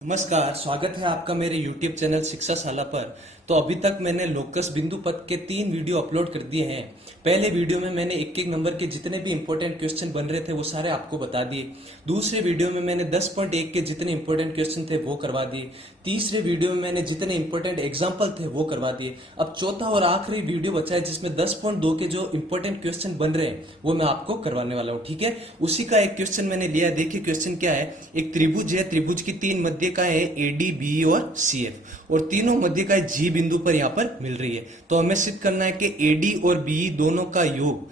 नमस्कार, स्वागत है आपका मेरे YouTube चैनल शिक्षा शाला पर। तो अभी तक मैंने लोकस बिंदु पद के 3 वीडियो अपलोड कर दिए हैं। पहले वीडियो में मैंने एक एक नंबर के जितने भी इंपॉर्टेंट क्वेश्चन बन रहे थे वो सारे आपको बता दिए। दूसरे वीडियो में मैंने 10.1 के जितने इंपॉर्टेंट क्वेश्चन थे वो करवा दिए। तीसरे वीडियो में मैंने जितने इंपॉर्टेंट एग्जाम्पल थे वो करवा दिए। अब चौथा और आखिरी वीडियो बचा है जिसमें 10.2 के जो इंपॉर्टेंट क्वेश्चन बन रहे हैं वो मैं आपको करवाने वाला हूँ। ठीक है, उसी का एक क्वेश्चन मैंने लिया। देखिए क्वेश्चन क्या है। एक त्रिभुज है, त्रिभुज की 3 मध्यिकाएं है, एडी, बी और सी एफ, और तीनों मध्यिकाएं जी बिंदु पर यहाँ पर मिल रही है। तो हमें सिद्ध करना है कि एडी और बी दोनों का योग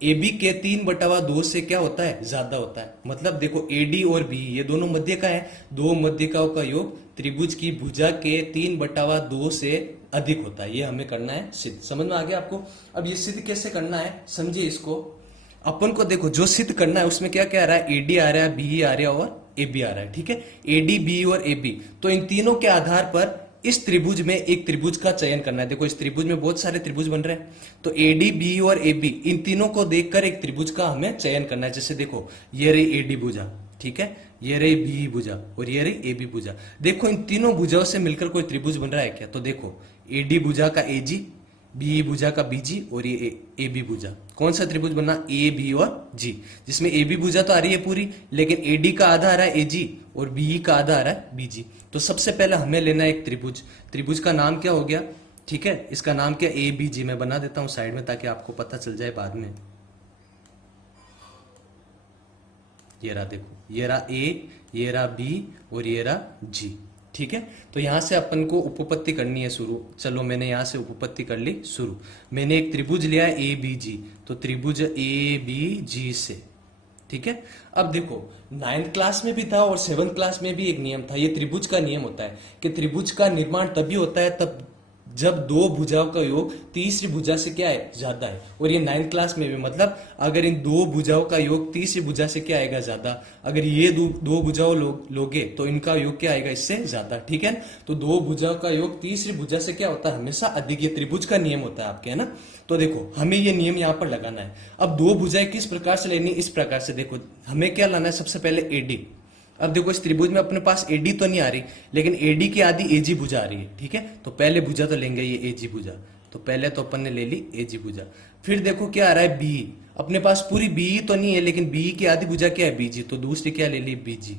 ए बी के 3/2 से क्या होता है, ज्यादा होता है। मतलब देखो एडी और बी ये दोनों मध्यिका है, दो मध्यिकाओं का योग त्रिभुज की भुजा के 3/2 से अधिक होता है। ये हमें करना है सिद्ध। समझ में आ गया आपको। अब ये सिद्ध कैसे करना है समझिए इसको। अपन को देखो जो सिद्ध करना है उसमें क्या क्या आ रहा है, एडी आ रहा है, बी आ रहा है और ए बी आ रहा है। ठीक है, एडी, बी और ए बी, तो इन तीनों के आधार पर इस त्रिभुज में एक त्रिभुज का चयन करना है। देखो इस त्रिभुज में बहुत सारे त्रिभुज बन रहे हैं, तो एडी, बी और ए बी इन तीनों को देखकर एक त्रिभुज का हमें चयन करना है। जैसे देखो ये रही एडी भुजा, ठीक है, ये रही बी भुजा और ये रही ए बी भुजा। देखो इन तीनों भुजाओं से मिलकर कोई त्रिभुज बन रहा है क्या? तो देखो एडी भुजा का एजी, बी भुजा का बीजी और ये ए बी भुजा। कौन सा त्रिभुज बनना? ए बी और जी, जिसमें ए बी भुजा तो आ रही है पूरी, लेकिन एडी का आधा आ रहा है एजी और बी का आधा आ रहा है बीजी। तो सबसे पहले हमें लेना है एक त्रिभुज। त्रिभुज का नाम क्या हो गया? ठीक है, इसका नाम क्या? ए बी जी। मैं बना देता हूं साइड में ताकि आपको पता चल जाए बाद में। ये रहा, देखो ये रहा ए, ये रहा बी और ये रहा जी। ठीक है, तो यहां से अपन को उपपत्ति करनी है शुरू। चलो मैंने यहां से उपपत्ति कर ली शुरू। मैंने एक त्रिभुज लिया है ए बी जी, तो त्रिभुज ए बी जी से। ठीक है, अब देखो 9th क्लास में भी था और 7th क्लास में भी एक नियम था। ये त्रिभुज का नियम होता है कि त्रिभुज का निर्माण तभी होता है तब जब दो भुजाओं का योग तीसरी भुजा से क्या है, ज्यादा है। और ये 9th क्लास में भी, मतलब अगर इन दो भुजाओं का योग तीसरी भुजा से क्या आएगा, ज्यादा। अगर ये दो भुजाओं लोगे तो इनका योग क्या आएगा, इससे ज्यादा। ठीक है, तो दो भुजाओं का योग तीसरी भुजा से क्या होता है, हमेशा अधिक। ये त्रिभुज का नियम होता है आपके, है ना। तो देखो हमें ये नियम यहाँ पर लगाना है। अब दो भुजाएं किस प्रकार से लेनी, इस प्रकार से। देखो हमें क्या लाना है, सबसे पहले एडी। अब देखो इस त्रिभुज में अपने पास एडी तो नहीं आ रही, लेकिन एडी की आधी एजी भुजा आ रही है। ठीक है, तो पहले भुजा तो लेंगे ये एजी भुजा, तो पहले तो अपन ने ले ली एजी भुजा। फिर देखो क्या आ रहा है, बी। अपने पास पूरी बी तो नहीं है, लेकिन बी की आधी भुजा क्या है, बीजी, तो दूसरी क्या ले ली, बीजी।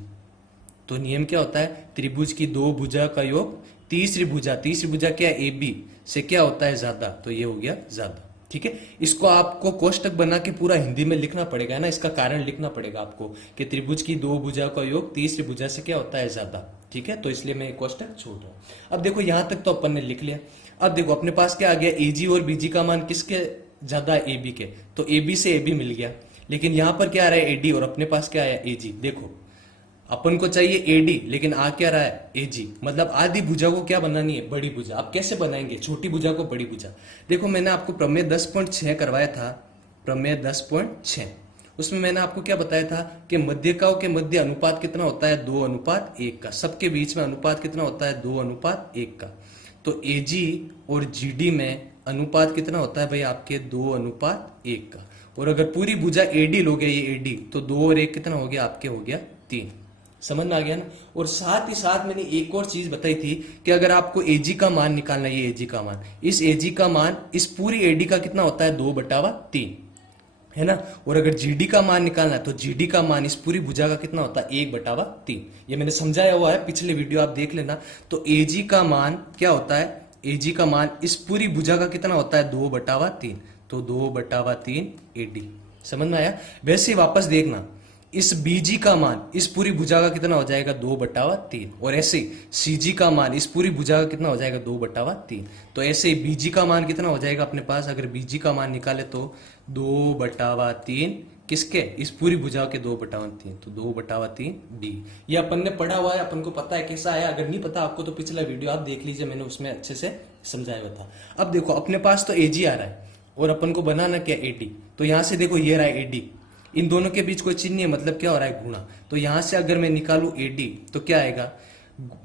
तो नियम क्या होता है, त्रिभुज की दो भुजा का योग तीसरी भुजा क्या है, ए बी से क्या होता है, ज्यादा। तो ये हो गया ज्यादा। ठीक है, इसको आपको कोष्टक बना के पूरा हिंदी में लिखना पड़ेगा, है ना। इसका कारण लिखना पड़ेगा आपको कि त्रिभुज की दो भुजा का योग तीसरी भुजा से क्या होता है, ज्यादा। ठीक है, तो इसलिए मैं कोष्टक छोड़ रहा हूं। अब देखो यहां तक तो अपन ने लिख लिया। अब देखो अपने पास क्या आ गया, एजी और बीजी का मान किसके ज्यादा है, ए बी के। तो ए बी से ए बी मिल गया। लेकिन यहां पर क्या आ रहा है, एडी, और अपने पास क्या आया, एजी। देखो अपन को चाहिए एडी, लेकिन आ क्या रहा है, एजी। मतलब आधी भुजा को क्या बनानी है, बड़ी भुजा। आप कैसे बनाएंगे, छोटी भुजा को बड़ी भुजा। देखो मैंने आपको प्रमेय 10.6 करवाया था, प्रमेय 10.6। उसमें मैंने आपको क्या बताया था कि मध्यकाओं के मध्य अनुपात कितना होता है, 2:1 का। सबके बीच में अनुपात कितना होता है, 2:1 का। तो एजी और जीडी में अनुपात कितना होता है भाई, आपके 2:1 का। और अगर पूरी भुजा एडी लोगे, ये एडी, तो 2 और 1 कितना हो गया, आपके हो गया 3। समझ में आ गया ना। और साथ ही साथ मैंने एक और चीज बताई थी कि अगर आपको एजी का मान निकालना है, ये एजी का मान, इस एजी का मान इस पूरी एडी का कितना होता है, 2/3, है ना। और अगर जीडी का मान निकालना है तो जीडी का मान इस पूरी भुजा का कितना होता है, 1/3। ये मैंने समझाया हुआ है, पिछले वीडियो आप देख लेना। तो एजी का मान क्या होता है, एजी का मान इस पूरी भुजा का कितना होता है, 2/3। तो 2/3 एडी। समझ में आया। वैसे वापस देखना, इस बीजी का मान इस पूरी भुजा का कितना हो जाएगा, 2/3। और ऐसे सीजी का मान इस पूरी भुजा का कितना हो जाएगा, 2/3। तो ऐसे ही बीजी का मान कितना हो जाएगा अपने पास, अगर बीजी का मान निकाले तो 2/3 किसके, इस पूरी भुजा के 2/3, तो 2/3 डी। ये अपन ने पढ़ा हुआ है, अपन को पता है कैसा है। अगर नहीं पता आपको तो पिछला वीडियो आप देख लीजिए, मैंने उसमें अच्छे से समझाया हुआ था। अब देखो अपने पास तो एजी आ रहा है और अपन को बनाना क्या, एडी। तो यहां से देखो ये रहा है एडी, इन दोनों के बीच कोई चिन्ह नहीं है, मतलब क्या हो रहा है, गुणा। तो यहां से अगर मैं निकालू एडी तो क्या आएगा,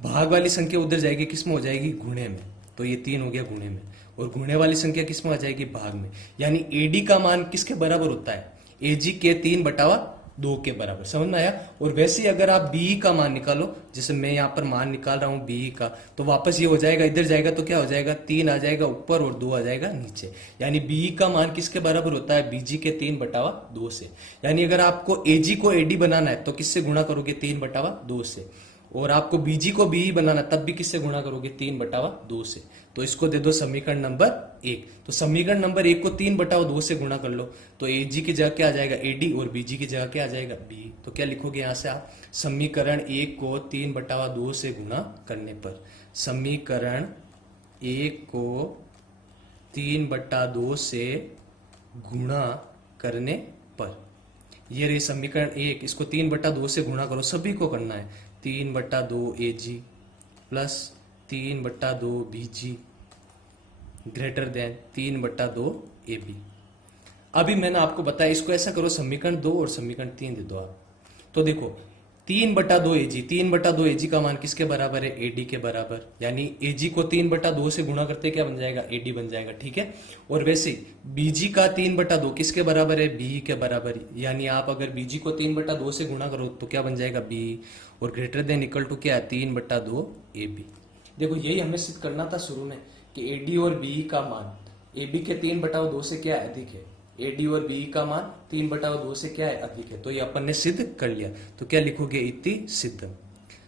भाग वाली संख्या उधर जाएगी, किसमें हो जाएगी, गुणे में। तो ये 3 हो गया गुणे में, और गुणे वाली संख्या किसमें आ जाएगी, भाग में। यानी एडी का मान किसके बराबर होता है, एजी के 3/3 2 के बराबर। समझ में आया। और वैसे ही अगर आप बी का मान निकालो, जैसे मैं यहाँ पर मान निकाल रहा हूँ बी का, तो वापस ये हो जाएगा, इधर जाएगा तो क्या हो जाएगा, 3 आ जाएगा ऊपर और 2 आ जाएगा नीचे। यानी बी का मान किसके बराबर होता है, बीजी के 3/2 से। यानी अगर आपको एजी को एडी बनाना है तो किससे गुणा करोगे, 3/2 से। और आपको बीजी को बी बनाना तब भी किससे गुणा करोगे, 3/2 से। तो इसको दे दो समीकरण नंबर 1। तो समीकरण नंबर 1 को 3/2 से गुणा कर लो, तो एजी की जगह क्या आ जाएगा, एडी, और बीजी की जगह क्या आ जाएगा, बी। तो क्या लिखोगे यहां से आप, समीकरण 1 को 3/2 से गुणा करने पर, समीकरण 1 को 3/2 से गुणा करने पर, ये रही समीकरण 1, इसको 3/2 से गुणा करो, सभी को करना है। 3/2 AG plus 3/2 BG greater than 3/2 A B. अभी मैंने आपको बताया, इसको ऐसा करो, समीकरण 2 और समीकरण 3 दे दो आप। तो देखो 3/2 एजी, 3/2 एजी का मान किसके बराबर है, एडी के बराबर। यानी एजी को 3/2 से गुणा करते क्या बन जाएगा, एडी बन जाएगा, ठीक है। और वैसे बीजी का 3/2 किसके बराबर है, बी के बराबर। यानी आप अगर बीजी को 3/2 से गुणा करो तो क्या बन जाएगा, बी, और ग्रेटर देन इक्वल टू क्या है, 3/2 ए बी। देखो यही हमें सिद्ध करना था शुरू में कि एडी और बी का मान ए बी के 3/2 से क्या अधिक है, एडी और बी का मान 3/2 से क्या है, अधिक है। तो ये अपन ने सिद्ध कर लिया। तो क्या लिखोगे, इति सिद्धम।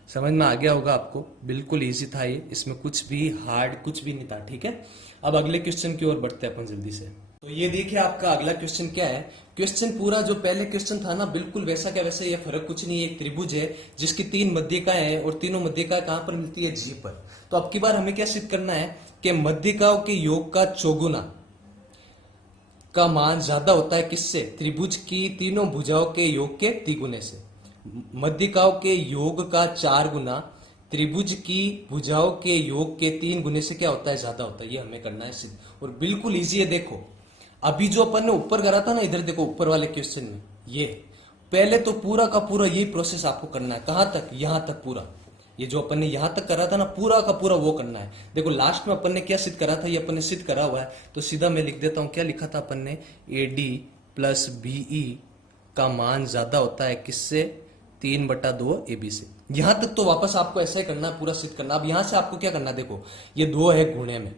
समझ में आ गया होगा आपको, बिल्कुल इजी था ये, इसमें कुछ भी हार्ड कुछ भी नहीं था, ठीक है। अब अगले क्वेश्चन की ओर बढ़ते हैं अपन जल्दी से। तो ये देखिए आपका अगला क्वेश्चन क्या है। क्वेश्चन पूरा जो पहले क्वेश्चन था ना, बिल्कुल वैसा क्या वैसा, ये फर्क कुछ नहीं है। एक त्रिभुज है जिसकी 3 मध्यिकाएं हैं और तीनों मध्यिकाएं कहां पर मिलती है, जी पर। तो अब की बार हमें क्या सिद्ध करना है कि मध्यिकाओं के योग का चौगुना का मान ज्यादा होता है किससे, त्रिभुज की तीनों भुजाओं के योग के तिगुने से। मध्यिकाओं के योग का 4 गुना त्रिभुज की भुजाओं के योग के 3 गुने से क्या होता है, ज्यादा होता है। ये हमें करना है सिद्ध, और बिल्कुल इजी है। देखो अभी जो अपन ने ऊपर करा था ना, इधर देखो ऊपर वाले क्वेश्चन में, ये पहले तो पूरा का पूरा यही प्रोसेस आपको करना है। कहां तक, यहां तक पूरा। ये जो अपन ने यहां तक करा था ना, पूरा का पूरा वो करना है। देखो लास्ट में अपन ने क्या सिद्ध करा था, ये अपन ने सिद्ध करा हुआ है। तो सीधा मैं लिख देता हूं, क्या लिखा था अपन ने, एडी प्लस बीई का मान ज्यादा होता है किससे, 3/2 ए बी से। यहां तक तो वापस आपको ऐसा ही करना है, पूरा सिद्ध करना। अब यहां से आपको क्या करना है, देखो ये 2 है गुणे में,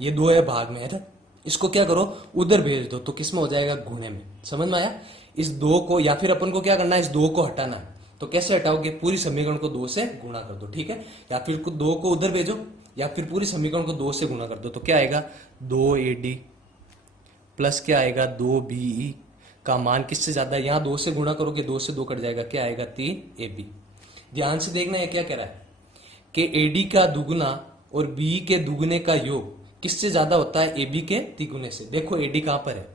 ये 2 है भाग में, है ना। इसको क्या करो, उधर भेज दो, तो किस में हो जाएगा, गुणे में। समझ में आया। इस 2 को, या फिर अपन को क्या करना है, इस 2 को हटाना है। तो कैसे हटाओगे, पूरी समीकरण को 2 से गुणा कर दो, ठीक है। या फिर 2 को उधर भेजो, या फिर पूरी समीकरण को 2 से गुणा कर दो। तो क्या आएगा, 2 एडी प्लस क्या आएगा, 2 बीई का मान किससे ज्यादा है, यहां 2 से गुणा करोगे, 2 से 2 कट जाएगा, क्या आएगा, 3 ए बी। ध्यान से देखना है क्या कह रहा है कि एडी का दुगुना और बी के दुगुने का योग किससे ज्यादा होता है, एबी के तिगुने से। देखो एडी कहां पर है,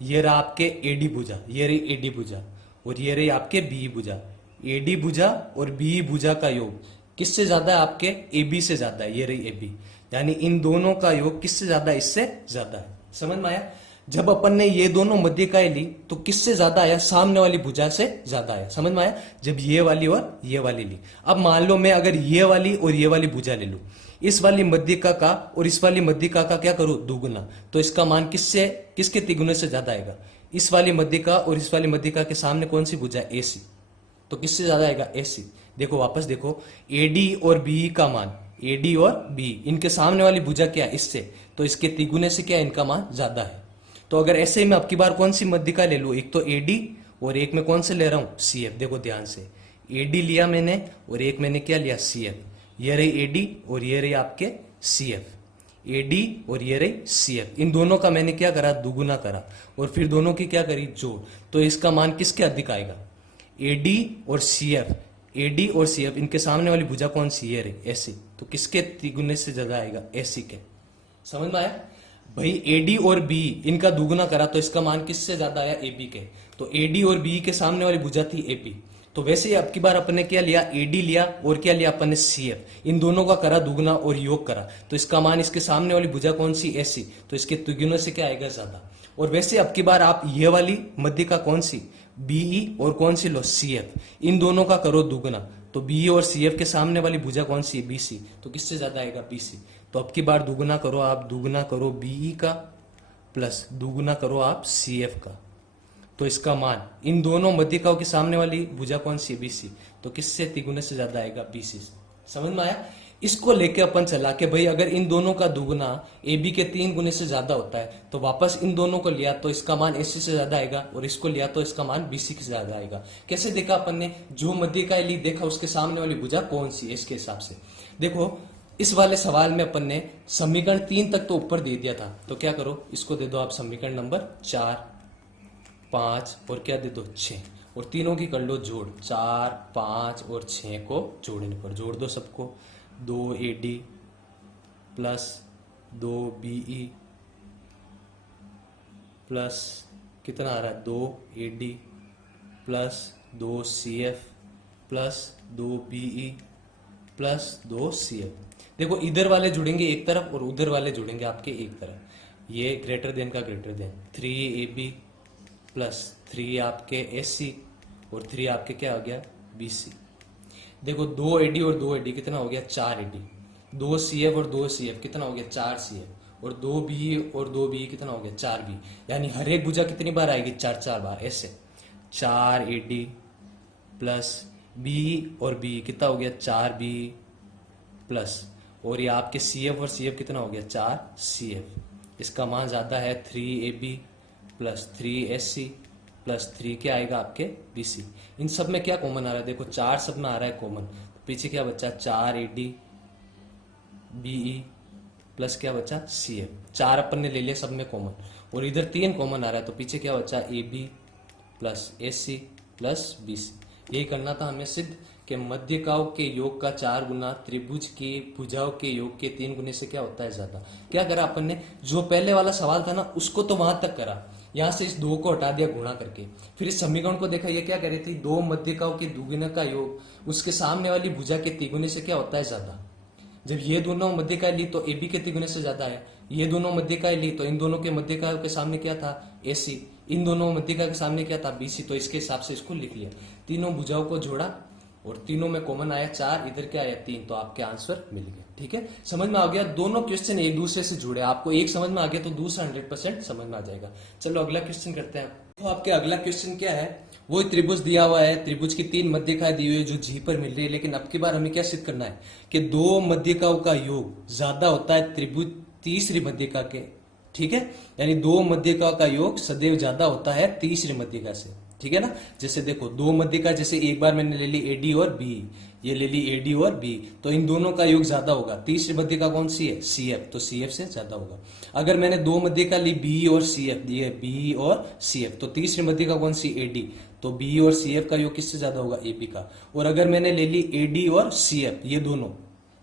ये रहा आपके एडी भुजा, ये रही एडी भुजा, और ये रही आपके बी भुजा। एडी भुजा और बी भुजा का योग किससे ज्यादा है, आपके एबी से ज्यादा है, ये रही एबी। यानी इन दोनों का योग किससे ज्यादा है, इससे ज्यादा है। समझ में आया। जब अपन ने ये दोनों मध्यिकाएं ली तो किससे ज्यादा आया, सामने वाली भुजा से ज्यादा आया। समझ में आया। जब ये वाली और ये वाली ली, अब मान लो मैं अगर ये वाली और ये वाली भुजा ले लूं, इस वाली मध्यिका का और इस वाली मध्यिका का क्या करूं, दुगुना, तो इसका मान किससे, किसके तिगुने से ज्यादा आएगा, इस वाली मध्यिका और इस वाली मध्यिका के सामने कौन सी भुजा है, एसी, तो किससे ज्यादा आएगा, एसी। देखो वापस देखो, एडी और बी का मान, एडी और बी इनके सामने वाली भुजा क्या है, इससे, तो इसके तिगुने से क्या है, इनका मान ज्यादा है। तो अगर ऐसे ही मैं अब की बार कौन सी मध्यिका ले लूं, एक तो एडी और एक में कौन से ले रहा हूं, सी एफ। देखो ध्यान से, एडी लिया मैंने और एक मैंने क्या लिया, सी एफ। ये रही एडी और ये रही आपके सी एफ, एडी और ये रही सी एफ। इन दोनों का मैंने क्या करा, दुगुना करा, और फिर दोनों की क्या करी, जोड़। तो इसका मान किसके अधिक आएगा, एडी और सी एफ। एडी और सी एफ इनके सामने वाली भुजा कौन सी, ये रही एसी, तो किसके तिगुने से ज्यादा आएगा, एसी के। समझ में आया भाई। एडी और बी इनका दुगुना करा तो इसका मान किससे ज्यादा आया, एबी के। तो एडी और बी के सामने वाली भुजा थी एपी। तो वैसे ही अब की बार अपन ने क्या लिया, एडी लिया और क्या लिया अपन ने, सीएफ। इन दोनों का करा दुगुना और योग करा, तो इसका मान इसके सामने वाली भुजा कौन सी, एसी, तो इसके दुगुने से क्या आएगा, ज्यादा। और वैसे अब की बार आप ये वाली मध्यिका कौन सी, बीई, और कौन सी लो, सीएफ। इन दोनों का करो दुगुना, तो बीई और सीएफ के सामने वाली भुजा कौन सी है, बीसी, तो किससे ज्यादा आएगा, बीसी। तो अब की बार दुगुना करो आप, दुगुना करो बीई का प्लस दुगुना करो आप सीएफ का, तो इसका मान इन दोनों मध्यिकाओं के सामने वाली भुजा कौन सी? बीसी। तो किससे तिगुने से ज्यादा आएगा? बीसी से। समझ में आया? इसको लेके अपन चला के भाई अगर इन दोनों का दुगुना ए बी के 3 गुने से ज्यादा होता है तो वापस इन दोनों को लिया तो इसका मान एसी से ज्यादा आएगा और इसको लिया तो इसका मान बीसी से ज्यादा आएगा। कैसे देखा अपन ने? जो मध्यिकाएं ली देखा उसके सामने वाली भुजा कौन सी है इसके हिसाब से। देखो इस वाले सवाल में अपन ने समीकरण 3 तक तो ऊपर दे दिया था, तो क्या करो इसको दे दो आप समीकरण नंबर 4, 5 और क्या दे दो 6 और तीनों की कर लो जोड़। 4, 5 और 6 को जोड़ने पर जोड़ दो सबको। 2AD प्लस 2BE प्लस कितना आ रहा है? 2AD plus 2CF plus 2BE plus 2CF। देखो इधर वाले जुड़ेंगे एक तरफ और उधर वाले जुड़ेंगे आपके एक तरफ। ये ग्रेटर देन का ग्रेटर देन 3AB प्लस 3 आपके AC और 3 आपके क्या हो गया? BC। देखो 2AD और 2AD कितना हो गया? 4AD। 2CF और 2CF कितना हो गया? 4CF और 2BE और 2BE कितना हो गया? 4B। यानी हर एक भुजा कितनी बार आएगी? 4 बार। ऐसे 4AD प्लस BE और BE कितना हो गया? 4BE प्लस और ये आपके CF और CF कितना हो गया? 4CF। इसका मान ज्यादा है 3AB प्लस 3SC प्लस 3 क्या आएगा आपके? BC। इन सब में क्या कॉमन आ रहा है? देखो 4 सब में आ रहा है कॉमन, तो पीछे क्या बचा? 4AD BE प्लस क्या बचा? CF। 4 अपन ने ले लिया सब में कॉमन और इधर 3 कॉमन आ रहा है, तो पीछे क्या बचा? AB plus AC plus BC। यही करना था हमें सिद्ध कि मध्यिकाओं के योग का 4 गुना त्रिभुज की भुजाओं के योग के 3 गुने से क्या होता है? ज्यादा। क्या करा अपन ने? जो पहले वाला सवाल था ना उसको तो वहां तक करा, यहां से इस 2 को हटा दिया गुणा करके। फिर इस समीकरण को देखा, ये क्या कह रही थी? 2 मध्यिकाओं के दुगुने का योग उसके सामने वाली भुजा के तिगुने से क्या होता है? ज्यादा। जब ये दोनों मध्यिकाएं ली तो AB के तिगुने से ज्यादा है। ये दोनों मध्यिकाएं ली तो इन दोनों के मध्यिकाओं के सामने क्या था? AC। इन दोनों मध्यिका के सामने क्या था? BC। तो इसके हिसाब से इसको लिख लिया। तीनों भुजाओं को जोड़ा और तीनों में कॉमन आया 4, इधर क्या आया? 3। तो आपके आंसर मिल गए। ठीक है, समझ में आ गया? दोनों क्वेश्चन एक दूसरे से जुड़े, आपको एक समझ में आ गया तो दूसरा 100% समझ में आ जाएगा। चलो अगला क्वेश्चन करते हैं। तो आपके अगला क्वेश्चन क्या है? वो त्रिभुज दिया हुआ है, त्रिभुज की 3 मध्यिकाएं दी हुई है जो जी पर मिल रही है, लेकिन अब की बार हमें क्या सिद्ध करना है कि 2 मध्यिकाओं का योग ज्यादा होता है त्रिभुज तीसरी मध्यिका के। ठीक है, यानी 2 मध्यिकाओं का योग सदैव ज्यादा होता है तीसरी मध्यिका से। ठीक है ना? जैसे देखो 2 मध्यिका, जैसे एक बार मैंने ले ली AD और BE, ये ले ली AD और BE, तो इन दोनों का योग ज्यादा होगा। तीसरी मध्यिका कौन सी है? CF, तो CF से ज्यादा होगा। अगर मैंने 2 मध्यिका ली BE और CF, ये BE और CF, तो तीसरी मध्यिका कौन सी? AD, तो BE और CF का योग किससे ज्यादा होगा? AB का। और अगर मैंने ले ली AD और CF, ये दोनों,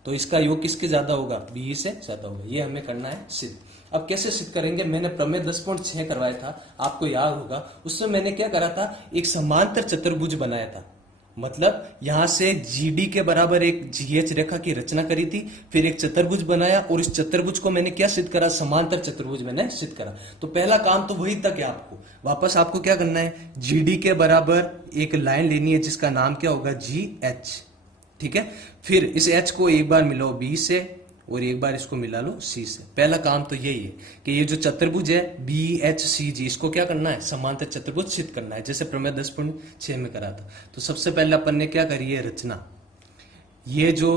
तो इसका योग किसके ज्यादा होगा? BE से ज्यादा होगा। ये हमें करना है सिद्ध। अब कैसे सिद्ध करेंगे? मैंने प्रमेय 10.6 करवाया था, आपको याद होगा। उसमें मैंने क्या करा था? एक समांतर चतुर्भुज बनाया था। मतलब यहां से GD के बराबर एक GH रेखा की रचना करी थी, फिर एक चतुर्भुज बनाया और इस चतुर्भुज को मैंने क्या सिद्ध करा? समांतर चतुर्भुज मैंने सिद्ध करा। तो पहला काम तो वही तक है आपको। वापस आपको क्या करना है? GD के बराबर एक लाइन लेनी है जिसका नाम क्या होगा? GH। ठीक है, फिर इस H को एक बार मिलाओ B से और एक बार इसको मिला लो C से। पहला काम तो यही है कि ये जो चतुर्भुज है BHCG, इसको क्या करना है? समांतर चतुर्भुज सिद्ध करना है, जैसे प्रमेय 10.6 में करा था। तो सबसे पहले अपन ने क्या करी है? रचना। ये जो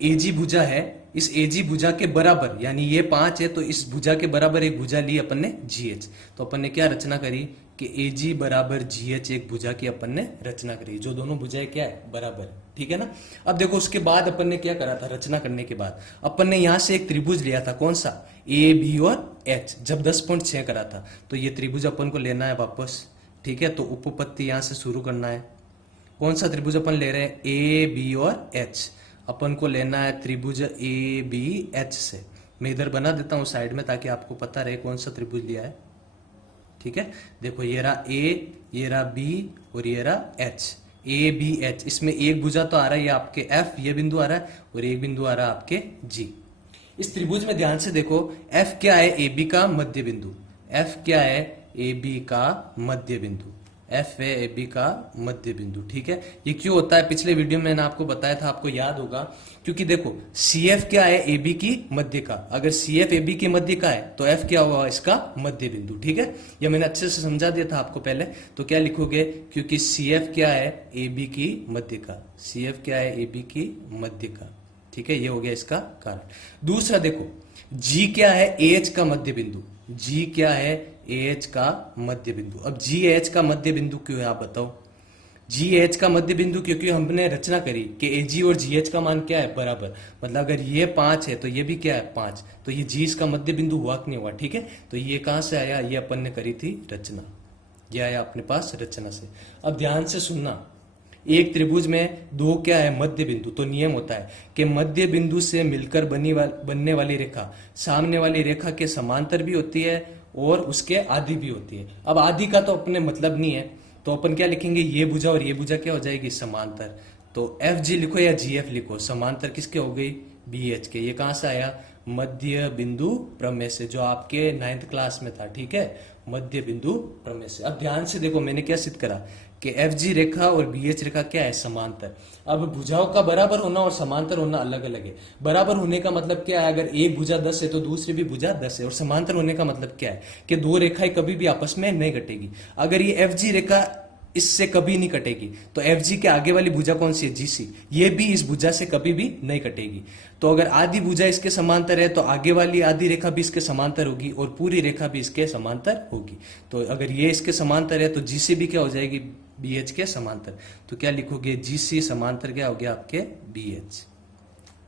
AG भुजा है, इस AG भुजा के बराबर, यानी ये 5 है तो इस भुजा के बराबर एक भुजा ली अपन ने GH। तो अपन ने क्या रचना करी कि AG बराबर GH एक भुजा की अपन ने रचना करी, जो दोनों भुजाएं क्या है? बराबर है। ठीक है ना? अब देखो उसके बाद अपन ने क्या करा था? रचना करने के बाद अपन ने यहां से एक त्रिभुज लिया था, कौन सा? AB और H, जब 10.6 करा था। तो ये त्रिभुज अपन को लेना है वापस। ठीक है, तो उपपत्ति यहां से शुरू करना है। कौन सा त्रिभुज अपन ले रहे हैं? AB और H। अपन को लेना है त्रिभुज ABH से। मैं इधर बना देता हूं साइड में ताकि आपको पता रहे कौन सा त्रिभुज लिया है। ठीक है, देखो ये रहा A, ये रहा B और ये रहा H। ABH, इसमें एक भुजा तो आ रहा है ये आपके F, ये बिंदु आ रहा है, और एक बिंदु आ रहा है आपके G। इस त्रिभुज में ध्यान से देखो, F क्या है? AB का मध्य बिंदु। F क्या है? AB का मध्य बिंदु। एफ है ए बी का मध्य बिंदु। ठीक है, ये क्यों होता है, पिछले वीडियो में मैंने आपको बताया था, आपको याद होगा। क्योंकि देखो सी एफ क्या है, ए बी की मध्य का, अगर सी एफ ए बी की मध्य का है तो एफ क्या हुआ, इसका मध्य बिंदु। ठीक है, ये मैंने अच्छे से समझा दिया था आपको पहले। तो क्या लिखोगे, क्योंकि सी एफ क्या है, ए बी की मध्य का, सी एफ क्या है, ए बी की मध्य का। ठीक है, ये हो गया इसका कारण। दूसरा देखो, जी क्या है, ए एच का मध्य बिंदु, जी क्या है, ए एच का मध्य बिंदु। अब जी एच का मध्य बिंदु क्यों है, आप बताओ। जी एच का मध्य बिंदु क्योंकि हमने रचना करी कि ए जी और जी एच का मान क्या है, बराबर। मतलब अगर ये 5 है तो ये भी क्या है, 5, तो ये जी इसका मध्य बिंदु हुआ कि नहीं हुआ। ठीक है, तो ये कहां से आया, ये अपन ने करी थी रचना, ये आया अपने पास रचना से। अब ध्यान से सुनना, एक त्रिभुज में दो क्या है, मध्य बिंदु। तो नियम होता है कि मध्य बिंदु से मिलकर बनने वाली रेखा सामने वाली रेखा के समांतर भी होती है और उसके आधी भी होती है। अब आधी का तो अपने मतलब नहीं है, तो अपन क्या लिखेंगे, ये भुजा और ये भुजा क्या हो जाएगी, समांतर। तो एफ जी लिखो या जी एफ लिखो, समांतर किसके हो गई, बी एच के। ये कहां से आया, मध्य बिंदु प्रमेय से, जो आपके 9th क्लास में था। ठीक है, मध्य बिंदु प्रमेय से। अब ध्यान से देखो, मैंने क्या सिद्ध करा कि एफ जी रेखा और बी एच रेखा क्या है, समांतर। अब भुजाओं का बराबर होना और समांतर होना अलग अलग है। बराबर होने का मतलब क्या है, अगर एक भुजा 10 है तो दूसरी भी भुजा 10 है। और समांतर होने का मतलब क्या है कि दो रेखाएं कभी भी आपस में नहीं कटेगी। अगर ये एफ जी रेखा इससे कभी नहीं कटेगी, तो एफ जी के आगे वाली भुजा कौन सी है, जीसी, ये भी इस भुजा से कभी भी नहीं कटेगी। तो अगर आधी भुजा इसके समांतर है तो आगे वाली आधी रेखा भी इसके समांतर होगी और पूरी रेखा भी इसके समांतर होगी। तो अगर ये इसके समांतर है तो जीसी भी क्या हो जाएगी, बी एच के समांतर। तो क्या लिखोगे, जीसी समांतर क्या हो गया आपके, बी एच।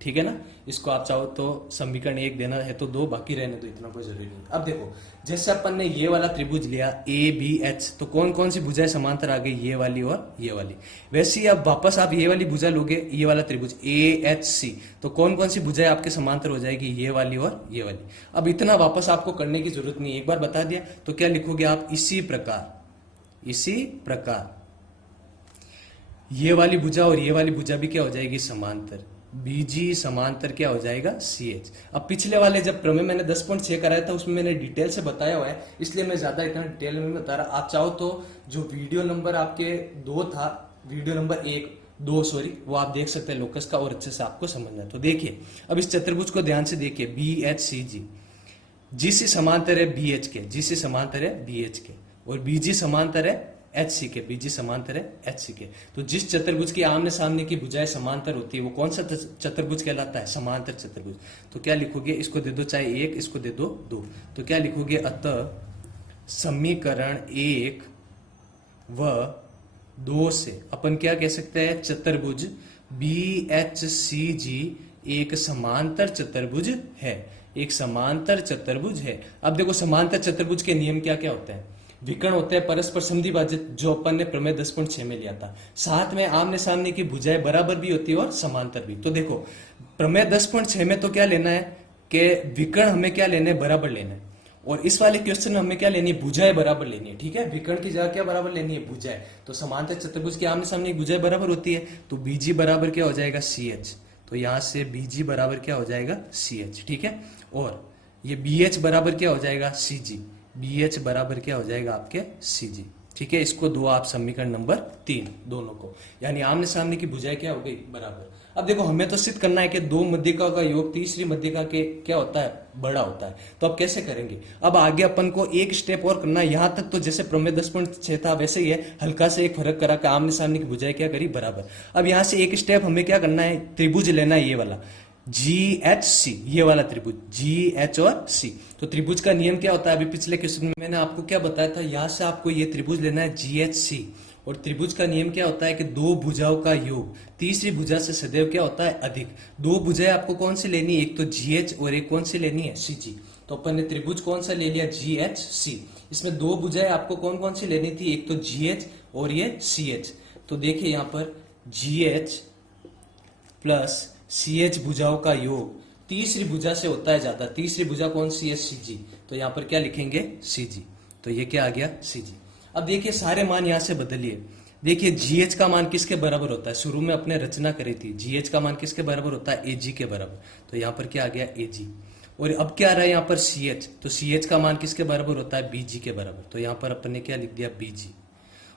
ठीक है ना, इसको आप चाहो तो समीकरण 1 देना है तो दो, बाकी रहने तो इतना कोई जरूरी नहीं। अब देखो, जैसे अपन ने ये वाला त्रिभुज लिया ए बी एच, तो कौन कौन सी भुजाएं समांतर आ गई, ये वाली और ये वाली। वैसे ही अब वापस आप ये वाली भुजा लोगे, ये वाला त्रिभुज ए एच सी, तो कौन कौन सी भुजाएं आपके समांतर हो जाएगी, ये वाली और ये वाली। अब इतना वापस आपको करने की जरूरत नहीं है, एक बार बता दिया। तो क्या लिखोगे आप, इसी प्रकार, इसी प्रकार ये वाली भुजा और ये वाली भुजा भी क्या हो जाएगी, समांतर। बीजी समांतर क्या हो जाएगा, सी एच। अब पिछले वाले जब प्रमेय मैंने 10.6 कराया था उसमें मैंने डिटेल से बताया हुआ है, इसलिए मैं ज्यादा इतना डिटेल में बता रहा। आप चाहो तो जो वीडियो नंबर आपके 2 था, वीडियो नंबर 2 सॉरी, वो आप देख सकते हैं लोकस का, और अच्छे से आपको समझना है। तो देखिए, अब इस चतुर्भुज को ध्यान से देखिए, बी एच सी जी, जीसी समांतर है बी एच के, जीसी समांतर है बी एच के, और बीजी समांतर है एच सी के, बीजी समांतर है एच सी के। तो जिस चतुर्भुज की आमने सामने की भुजाएं समांतर होती है वो कौन सा चतुर्भुज कहलाता है, समांतर चतुर्भुज। तो क्या लिखोगे, इसको दे दो चाहे 1, इसको दे दो 2, तो क्या लिखोगे, अतः समीकरण 1 व 2 से अपन क्या कह सकते हैं, चतुर्भुज बी एच सी जी एक समांतर चतुर्भुज है, एक समांतर चतुर्भुज है। अब देखो, समांतर चतुर्भुज के नियम क्या क्या होते हैं, विकर्ण होते हैं, परस्पर समद्विभाजित, जो अपन ने प्रमेय 10.6 में लिया था। साथ में आमने सामने की भुजाएं बराबर भी होती है और समांतर भी। तो देखो, प्रमेय 10.6 में तो क्या लेना है कि विकर्ण हमें क्या लेना है, बराबर लेना है। और इस वाले क्वेश्चन में हमें क्या लेनी है, भुजाएं बराबर लेनी है। ठीक है, विकर्ण की जगह क्या बराबर लेनी है, भुजाएं। तो समांतर चतुर्भुज की आमने सामने भुजाएं बराबर होती है, तो बीजी बराबर क्या हो जाएगा, सी एच। तो यहां से बीजी बराबर क्या हो जाएगा, सी एच। ठीक है, और ये बी एच बराबर क्या हो जाएगा, सी जी, बी एच बराबर क्या हो जाएगा आपके, सी जी। ठीक है, इसको दो आप समीकरण नंबर 3 दोनों को, यानी आमने सामने की भुजाएं क्या हो गई, बराबर। अब देखो, हमें तो सिद्ध करना है कि दो मध्यिका का योग तीसरी मध्यिका के क्या होता है, बड़ा होता है। तो अब कैसे करेंगे, अब आगे अपन को एक स्टेप और करना है। यहां तक तो जैसे प्रमेय 10.6 था वैसे ही है, हल्का से एक फर्क करा कि आमने सामने की भुजाएं क्या करी, बराबर। अब यहां से एक स्टेप हमें क्या करना है, त्रिभुज लेना है, ये वाला जी एच सी, ये वाला त्रिभुज जी एच और सी। तो त्रिभुज का नियम क्या होता है, अभी पिछले क्वेश्चन में मैंने आपको क्या बताया था, यहां से आपको ये त्रिभुज लेना है जी एच सी, और त्रिभुज का नियम क्या होता है कि दो भुजाओं का योग तीसरी भुजा से सदैव क्या होता है, अधिक। दो भुजाएं आपको कौन सी लेनी है, एक तो जी एच और एक कौन सी लेनी है, सी जी। तो अपन ने त्रिभुज कौन सा ले लिया, जी एच सी। इसमें दो भुजाएं आपको कौन कौन सी लेनी थी, एक तो जी एच और ये सी एच। तो देखिए यहाँ पर G H plus C H भुजाओं का योग तीसरी भुजा से होता है ज्यादा, तीसरी भुजा कौन सी है, सी जी। तो यहां पर क्या लिखेंगे, सी जी। तो ये क्या आ गया, सी जी। अब देखिए सारे मान यहां से बदलिए। देखिए जीएच का मान किसके बराबर होता है, शुरू में अपने रचना करी थी, जीएच का मान किसके बराबर होता है, एजी के बराबर। तो यहां पर क्या आ गया, एजी। और अब क्या आ रहा है यहाँ पर सीएच, तो सीएच का मान किसके बराबर होता है, बीजी के बराबर। तो यहां पर अपन ने क्या लिख दिया, बीजी।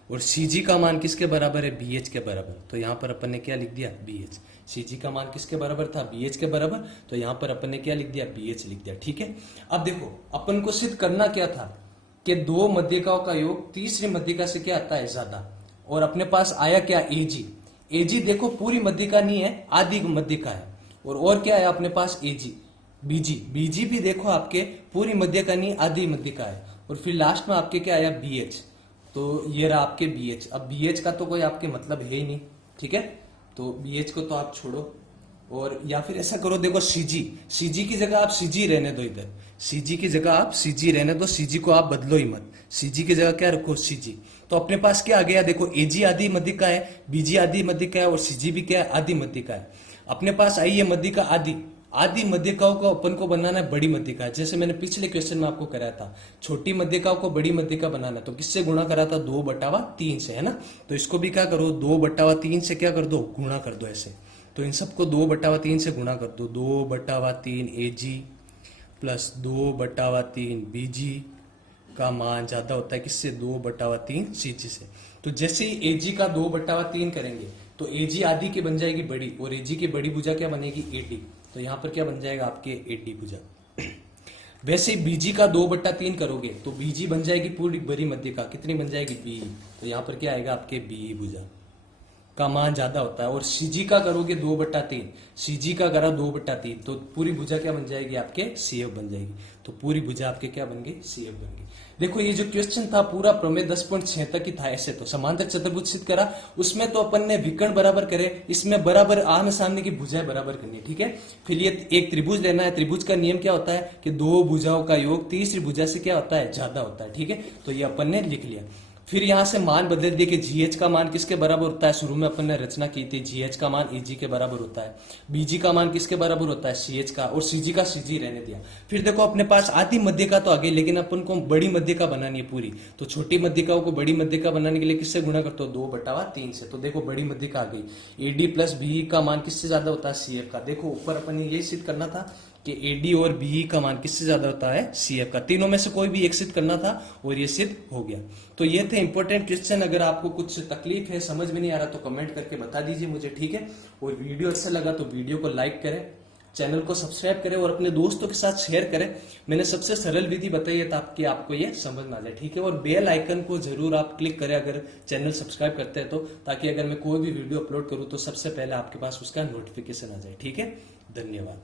और सी जी का मान किसके बराबर है, बी एच के बराबर। तो यहाँ पर अपन ने क्या लिख दिया, बी एच। सी जी का मान किसके बराबर था, बी एच के बराबर, तो यहाँ पर अपन ने क्या लिख दिया, बी एच लिख दिया। ठीक है, अब देखो अपन को सिद्ध करना क्या था कि दो मध्यिकाओं का योग तीसरी मध्यिका से क्या आता है, ज्यादा। और अपने पास आया क्या, ए जी। ए जी देखो पूरी मध्यिका नहीं है, आधी मध्यिका है। और क्या है अपने पास, ए जी। बीजी, बीजी भी देखो आपके पूरी मध्यिका नहीं, आधी मध्यिका है। और फिर लास्ट में आपके क्या आया, बी एच। तो ये रहा आपके बी एच। अब बी एच का तो कोई आपके मतलब है ही नहीं, ठीक है, तो बी एच को तो आप छोड़ो। और या फिर ऐसा करो, देखो सीजी, सीजी की जगह आप सीजी रहने दो, इधर सीजी की जगह आप सीजी रहने दो, सीजी को आप बदलो ही मत, सीजी की जगह क्या रखो, सीजी। तो अपने पास क्या आ गया, देखो एजी आधी मध्यिका है, बीजी आधी मध्यिका है, और सीजी भी क्या है, आधी मध्यिका है। अपने पास आई है मध्यिका आधी, आधी मध्यिकाओं को अपन को बनाना है बड़ी मध्यिका। जैसे मैंने पिछले क्वेश्चन में आपको कराया था, छोटी मध्यिकाओं को बड़ी मध्यिका बनाना है, तो किससे गुणा करा था, 2/3 से, है ना। तो इसको भी क्या करो, 2/3 से क्या कर दो, गुणा कर दो ऐसे। तो इन सबको 2/3 से गुणा कर दो, 2/3 ए जी प्लस 2/3 बी जी का मान ज्यादा होता है किससे, 2/3 सी जी से। तो जैसे ही ए जी का 2/3 करेंगे तो ए जी आधी की बन जाएगी बड़ी, और ए जी की बड़ी भुजा क्या बनेगी, ए डी। तो यहां पर क्या बन जाएगा आपके, ए डी भुजा। वैसे ही बीजी का 2/3 करोगे तो बीजी बन जाएगी पूरी बड़ी मध्यिका, कितनी बन जाएगी, बी। तो यहां पर क्या आएगा आपके, बी भुजा का मान ज्यादा होता है। और सीजी का करोगे 2/3, सीजी का करा 2/3, तो पूरी भुजा क्या बन जाएगी आपके, सीएफ बन जाएगी। तो पूरी भुजा आपके क्या बन गई, सीएफ बन गई। देखो ये जो क्वेश्चन था पूरा प्रमेय 10.6 तक ही था। ऐसे तो समांतर चतुर्भुज सिद्ध करा, उसमें तो अपन ने विकर्ण बराबर करे, इसमें बराबर आमने सामने की भुजाएं बराबर करनी है, ठीक है। फिर ये एक त्रिभुज लेना है, त्रिभुज का नियम क्या होता है कि दो भुजाओं का योग तीसरी भुजा से क्या होता है, ज्यादा होता है, ठीक है। तो ये अपन ने लिख लिया। फिर यहां से मान बदल दिए कि जीएच का मान किसके बराबर होता है, शुरू में अपन ने रचना की थी, जीएच का मान एजी के बराबर होता है, बीजी का मान किसके बराबर होता है, सीएच का, और सीजी का सीजी रहने दिया। फिर देखो अपने पास आधी मध्यिका तो आ गई, लेकिन अपन को बड़ी मध्यिका बनानी है पूरी। तो छोटी मध्यिकाओं को बड़ी मध्यिका बनाने के लिए किससे गुणा करते हो, 2/3 से। तो देखो बड़ी मध्यिका आ गई, एडी प्लस बी का मान किससे ज्यादा होता है, सीएफ का। देखो ऊपर अपन ने यही सिद्ध करना था कि एडी और बी का मान किससे ज्यादा होता है, सीएफ का। तीनों में से कोई भी एक सिद्ध करना था और ये सिद्ध हो गया। तो ये थे इंपॉर्टेंट क्वेश्चन। अगर आपको कुछ तकलीफ है, समझ में नहीं आ रहा, तो कमेंट करके बता दीजिए मुझे, ठीक है। और वीडियो अच्छा लगा तो वीडियो को लाइक करें, चैनल को सब्सक्राइब करें और अपने दोस्तों के साथ शेयर करें। मैंने सबसे सरल विधि बताई है ताकि आपको ये समझ में आ जाए, ठीक है। और बेल आइकन को जरूर आप क्लिक करें अगर चैनल सब्सक्राइब करते हैं तो, ताकि अगर मैं कोई भी वीडियो अपलोड करूं तो सबसे पहले आपके पास उसका नोटिफिकेशन आ जाए, ठीक है। धन्यवाद।